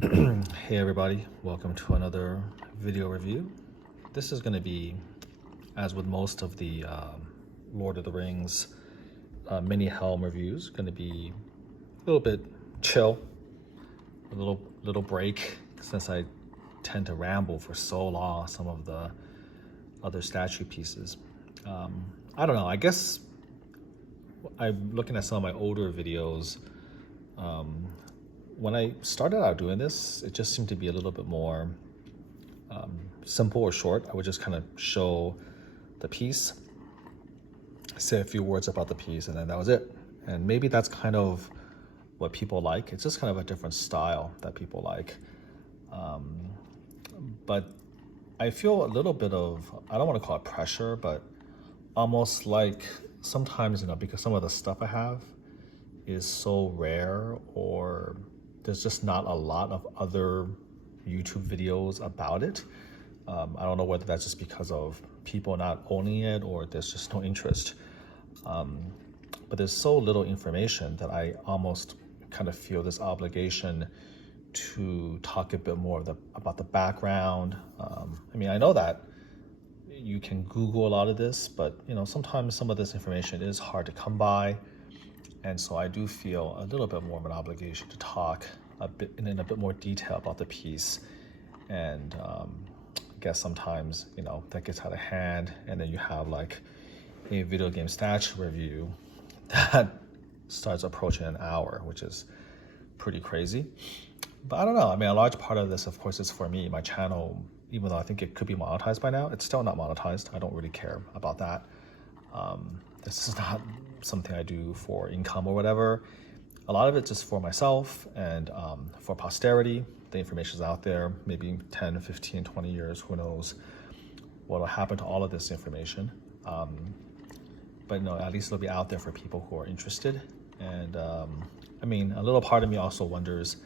Hey everybody, welcome to another video review. This is going to be, as with most of the Lord of the Rings mini Helm reviews, going to be a little bit chill, a little break, since I tend to ramble for so long on some of the other statue pieces. I don't know, I guess I'm looking at some of my older videos. When I started out doing this, it just seemed to be a little bit more simple or short. I would just kind of show the piece, say a few words about the piece, and then that was it. And maybe that's kind of what people like. It's just kind of a different style that people like. But I feel a little bit of, I don't want to call it pressure, but almost like sometimes, because some of the stuff I have is so rare, or there's just not a lot of other YouTube videos about it. I don't know whether that's just because of people not owning it or there's just no interest. But there's so little information that I almost kind of feel this obligation to talk a bit more about the background. I know that you can Google a lot of this, but sometimes some of this information is hard to come by. And so I do feel a little bit more of an obligation to talk in a bit more detail about the piece. And I guess sometimes, that gets out of hand, and then you have like a video game statue review that starts approaching an hour, which is pretty crazy. But I don't know. A large part of this, of course, is for me. My channel, even though I think it could be monetized by now, it's still not monetized. I don't really care about that. This is not something I do for income or whatever. A lot of it's just for myself and for posterity. The information is out there, maybe 10, 15, 20 years, who knows what will happen to all of this information. But at least it'll be out there for people who are interested. And a little part of me also wonders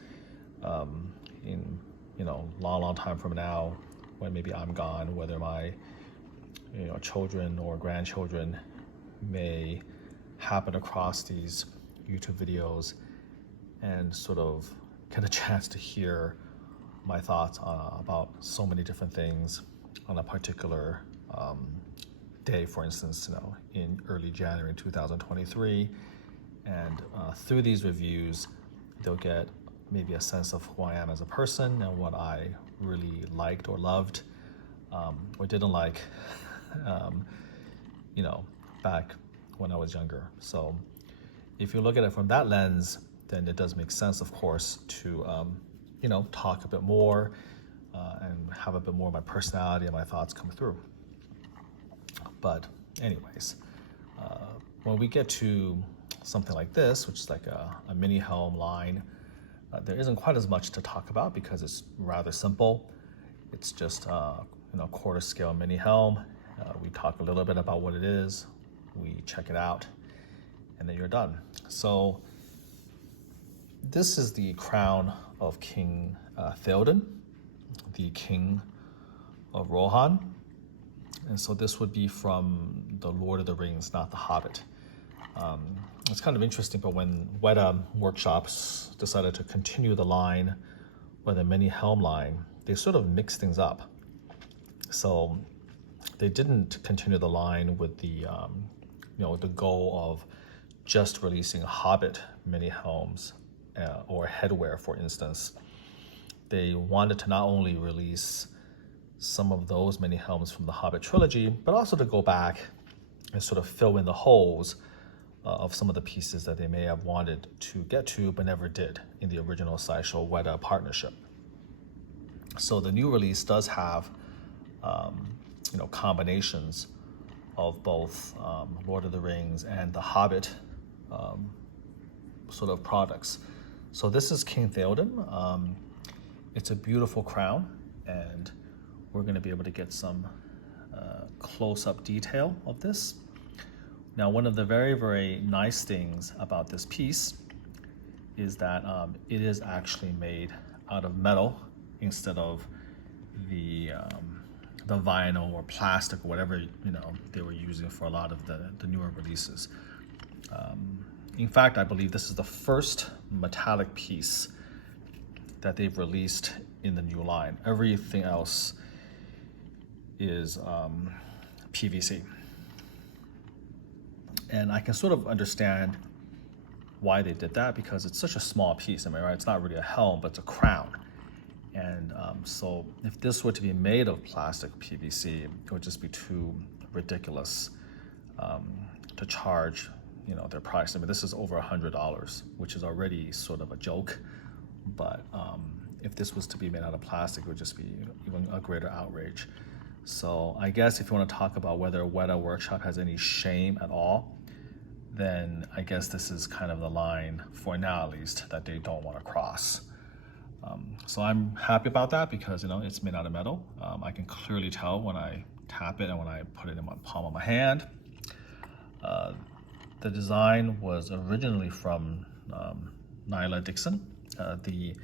in long time from now, when maybe I'm gone, whether my children or grandchildren may happen across these YouTube videos and sort of get a chance to hear my thoughts about so many different things on a particular day, for instance, in early January 2023. And through these reviews, they'll get maybe a sense of who I am as a person and what I really liked or loved or didn't like, back when I was younger. So if you look at it from that lens, then it does make sense, of course, to talk a bit more and have a bit more of my personality and my thoughts come through. But anyways, when we get to something like this, which is like a mini Helm line, there isn't quite as much to talk about because it's rather simple. It's just quarter scale mini Helm. We talk a little bit about what it is, we check it out, and then you're done. So this is the crown of King Theoden, the king of Rohan. And so this would be from the Lord of the Rings, not the Hobbit. It's kind of interesting, but when Weta Workshops decided to continue the line, or the mini Helm line, they sort of mixed things up. So they didn't continue the line with the the goal of just releasing Hobbit mini Helms or headwear, for instance. They wanted to not only release some of those mini Helms from the Hobbit trilogy, but also to go back and sort of fill in the holes of some of the pieces that they may have wanted to get to but never did in the original Sideshow Weta partnership. So the new release does have combinations of both Lord of the Rings and the Hobbit sort of products. So this is King Theoden. It's a beautiful crown, and we're going to be able to get some close-up detail of this. Now, one of the very, very nice things about this piece is that it is actually made out of metal instead of the vinyl or plastic or whatever they were using for a lot of the newer releases. In fact, I believe this is the first metallic piece that they've released in the new line. Everything else is PVC. And I can sort of understand why they did that, because it's such a small piece. I mean, right? It's not really a helm, but it's a crown. And so if this were to be made of plastic PVC, it would just be too ridiculous to charge, their price. I mean, this is over $100, which is already sort of a joke. But if this was to be made out of plastic, it would just be even a greater outrage. So I guess if you want to talk about whether Weta Workshop has any shame at all, then I guess this is kind of the line, for now at least, that they don't want to cross. So I'm happy about that, because it's made out of metal. I can clearly tell when I tap it and when I put it in my palm of my hand. The design was originally from Nyla Dixon. The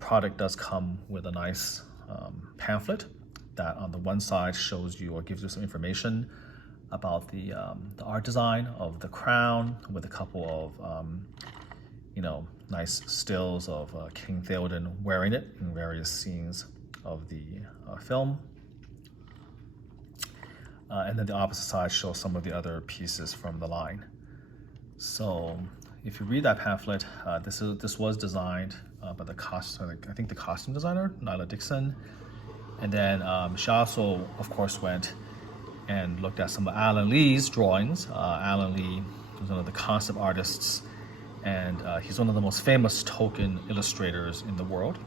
product does come with a nice pamphlet that on the one side shows you or gives you some information about the art design of the crown, with a couple of nice stills of King Theoden wearing it in various scenes of the film. And then the opposite side shows some of the other pieces from the line. So if you read that pamphlet, this was designed by the costume designer, Nyla Dixon. And then she also, of course, went and looked at some of Alan Lee's drawings. Alan Lee was one of the concept artists, and he's one of the most famous token illustrators in the world.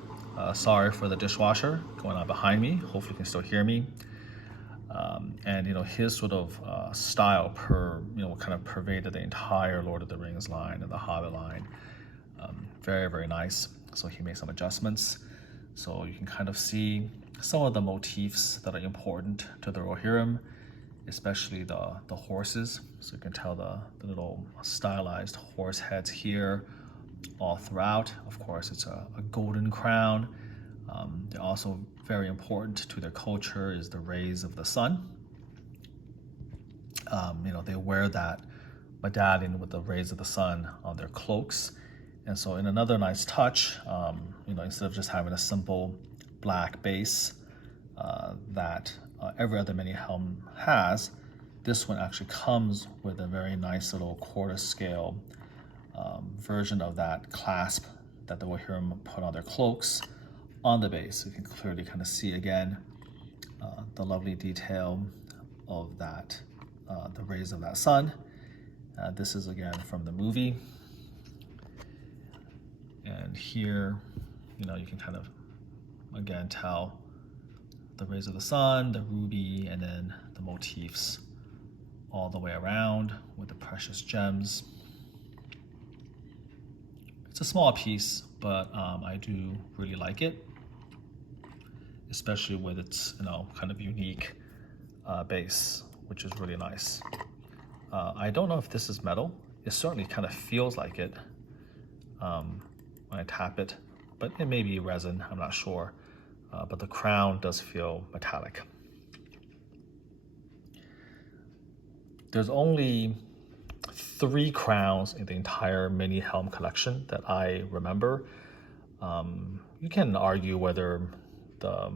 Sorry for the dishwasher going on behind me. Hopefully you can still hear me. And his sort of style kind of pervaded the entire Lord of the Rings line and the Hobbit line. Very, very nice. So he made some adjustments. So you can kind of see some of the motifs that are important to the Rohirrim, especially the horses. So you can tell the little stylized horse heads here all throughout. Of course, it's a golden crown. They're also very important to their culture is the rays of the sun. They wear that medallion with the rays of the sun on their cloaks. And so in another nice touch, instead of just having a simple black base that every other mini helm has, this one actually comes with a very nice little quarter scale version of that clasp that the Rohirrim put on their cloaks on the base. You can clearly kind of see again the lovely detail of that, the rays of that sun. This is again from the movie. And here, you can kind of, again, tell the rays of the sun, the ruby, and then the motifs all the way around with the precious gems. It's a small piece, but I do really like it, especially with its, kind of unique base, which is really nice. I don't know if this is metal. It certainly kind of feels like it when I tap it, but it may be resin, I'm not sure. But the crown does feel metallic. There's only 3 crowns in the entire mini helm collection that I remember. You can argue whether the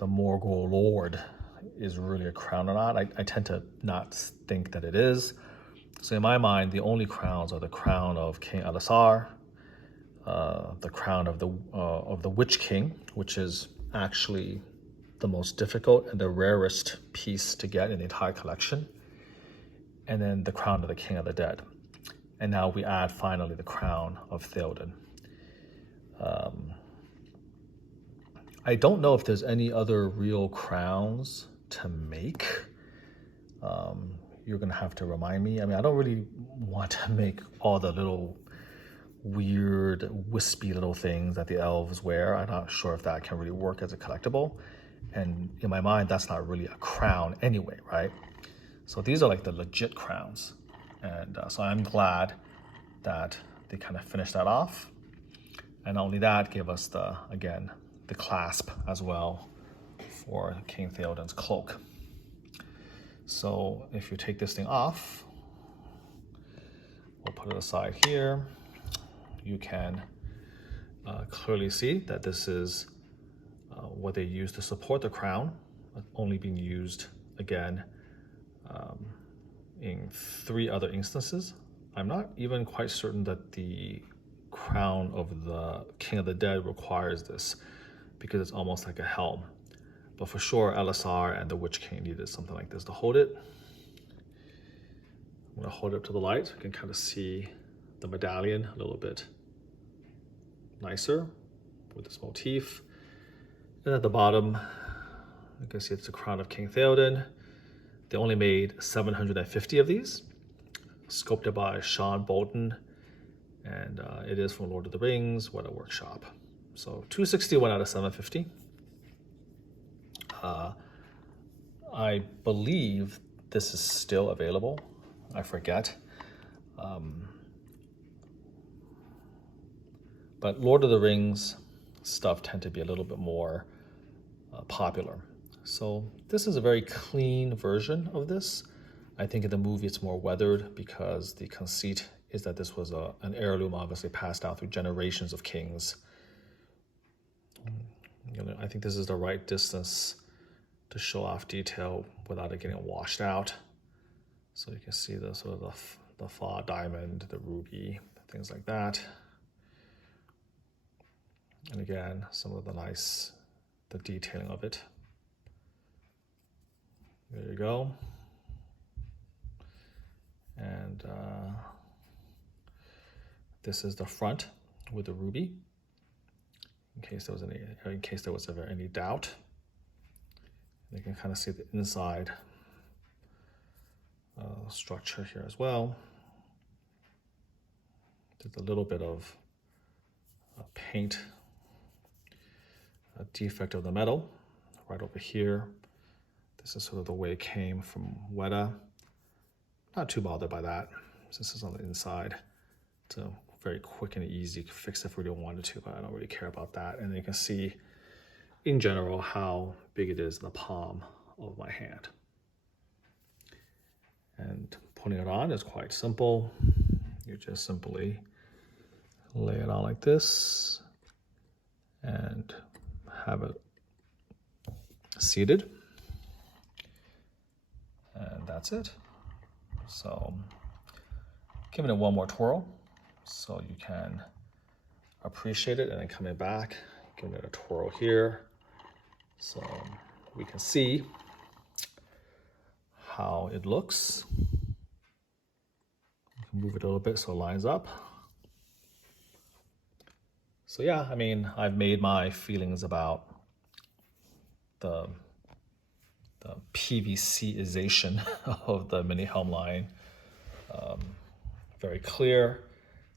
Morgul Lord is really a crown or not. I tend to not think that it is. So in my mind, the only crowns are the crown of King Alisar, the crown of the Witch King, which is actually the most difficult and the rarest piece to get in the entire collection, and then the crown of the King of the Dead. And now we add finally the crown of Theoden. I don't know if there's any other real crowns to make. You're gonna have to remind me. I mean, I don't really want to make all the little weird, wispy little things that the elves wear. I'm not sure if that can really work as a collectible. And in my mind, that's not really a crown anyway, right? So these are like the legit crowns. And so I'm glad that they kind of finished that off. And not only that, gave us the clasp as well for King Theoden's cloak. So if you take this thing off, we'll put it aside here. You can clearly see that this is what they use to support the crown, only being used again in 3 other instances. I'm not even quite certain that the crown of the King of the Dead requires this, because it's almost like a helm. But for sure, LSR and the Witch King needed something like this to hold it. I'm gonna hold it up to the light so you can kind of see the medallion a little bit nicer with this motif. And at the bottom, you can see it's the crown of King Theoden. They only made 750 of these, sculpted by Sean Bolton, and it is from Lord of the Rings, Weta Workshop. So 261 out of 750. I believe this is still available. I forget. But Lord of the Rings stuff tend to be a little bit more popular. So this is a very clean version of this. I think in the movie it's more weathered because the conceit is that this was an heirloom obviously passed down through generations of kings. I think this is the right distance to show off detail without it getting washed out. So you can see the sort of the fa diamond, the ruby, things like that. And again, some of the detailing of it. There you go. And this is the front with the ruby, in case there was ever any doubt. You can kind of see the inside structure here as well. There's a little bit of paint, a defect of the metal right over here. This is sort of the way it came from Weta. Not too bothered by that. This is on the inside. It's a very quick and easy fix if we don't want it to, but I don't really care about that. And you can see in general how big it is in the palm of my hand. And putting it on is quite simple. You just simply lay it on like this and have it seated. And that's it. So giving it one more twirl so you can appreciate it, and then coming back, giving it a twirl here so we can see how it looks. You can move it a little bit so it lines up. So yeah, I mean, I've made my feelings about the PVC-ization of the mini helm line very clear.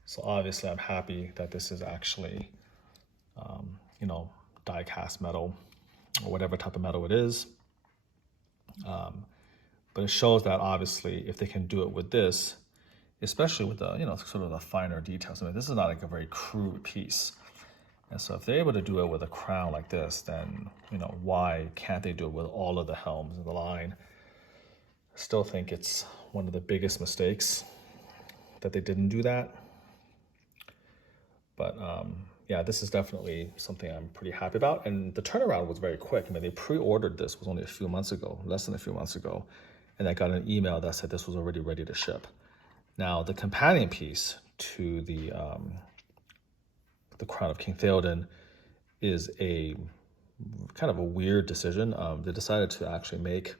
So obviously I'm happy that this is actually, die cast metal or whatever type of metal it is. But it shows that obviously if they can do it with this, especially with the, sort of the finer details. I mean, this is not like a very crude piece. And so if they're able to do it with a crown like this, then, why can't they do it with all of the helms in the line? I still think it's one of the biggest mistakes that they didn't do that. But yeah, this is definitely something I'm pretty happy about. And the turnaround was very quick. I mean, they pre-ordered this was only a few months ago, less than a few months ago. And I got an email that said this was already ready to ship. Now, the companion piece to the Crown of King Theoden is a kind of a weird decision. They decided to actually make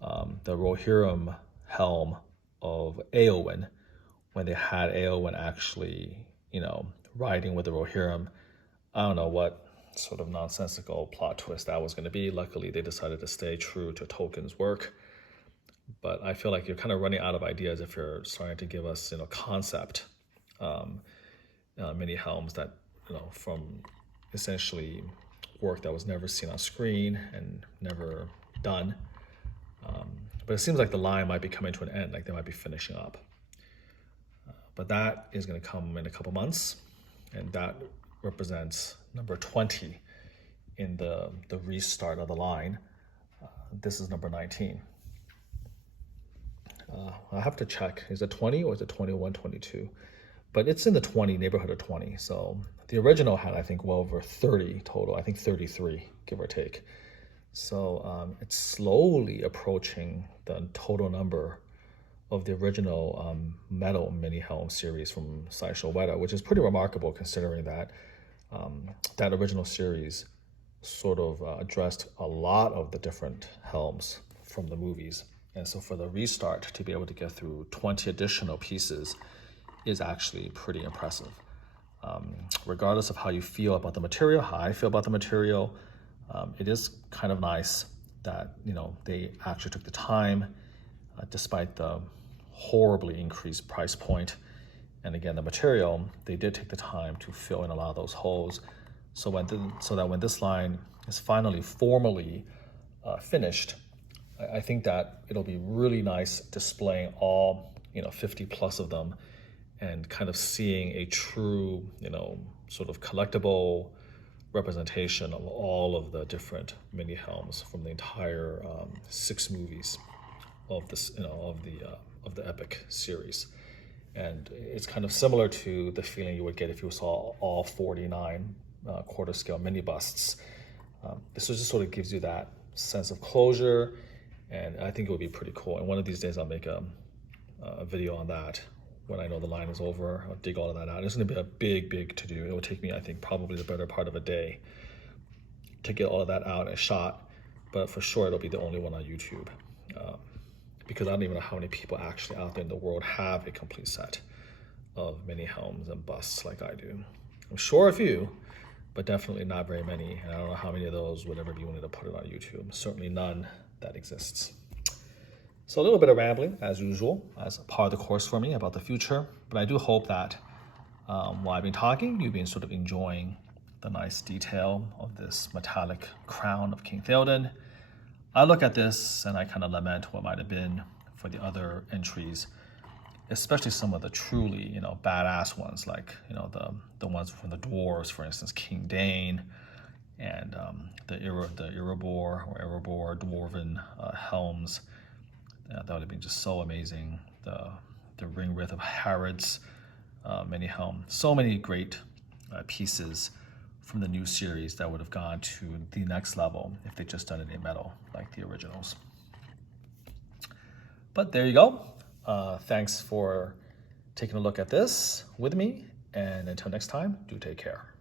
the Rohirrim helm of Eowyn when they had Eowyn actually, riding with the Rohirrim. I don't know what sort of nonsensical plot twist that was going to be. Luckily, they decided to stay true to Tolkien's work. But I feel like you're kind of running out of ideas if you're starting to give us, concept mini helms that, from essentially work that was never seen on screen and never done. But it seems like the line might be coming to an end, like they might be finishing up. But that is going to come in a couple months, and that represents number 20 in the restart of the line. This is number 19. I have to check, is it 20 or is it 21, 22? But it's in the 20, neighborhood of 20. So The original had, I think, well over 30 total. I think 33, give or take. So it's slowly approaching the total number of the original metal mini helm series from Sideshow Weta, which is pretty remarkable considering that that original series sort of addressed a lot of the different helms from the movies. And so for the restart to be able to get through 20 additional pieces is actually pretty impressive. Regardless of how you feel about the material, how I feel about the material, it is kind of nice that, you know, they actually took the time, despite the horribly increased price point. And again, the material, they did take the time to fill in a lot of those holes. So that when this line is finally formally finished, I think that it'll be really nice displaying all, you know, 50 plus of them and kind of seeing a true, you know, sort of collectible representation of all of the different mini helms from the entire 6 movies of this, you know, of the epic series. And it's kind of similar to the feeling you would get if you saw all 49 quarter scale mini busts. This just sort of gives you that sense of closure, and I think it would be pretty cool. And one of these days I'll make a video on that. When I know the line is over, I'll dig all of that out. It's going to be a big to do. It will take me, I think, probably the better part of a day to get all of that out and shot. But for sure, it'll be the only one on YouTube. Because I don't even know how many people actually out there in the world have a complete set of mini helms and busts like I do. I'm sure a few, but definitely not very many. And I don't know how many of those would ever be willing to put it on YouTube. Certainly none that exists. So a little bit of rambling, as usual, as part of the course for me about the future. But I do hope that while I've been talking, you've been sort of enjoying the nice detail of this metallic crown of King Theoden. I look at this and I kind of lament what might have been for the other entries, especially some of the truly, you know, badass ones, like, you know, the ones from the dwarves, for instance, King Dane, and the Erebor or Erebor dwarven helms. That would have been just so amazing. The ring wraith of Harrod's mini helm. So many great pieces from the new series that would have gone to the next level if they just done it in metal like the originals. But there you go. Thanks for taking a look at this with me. And until next time, do take care.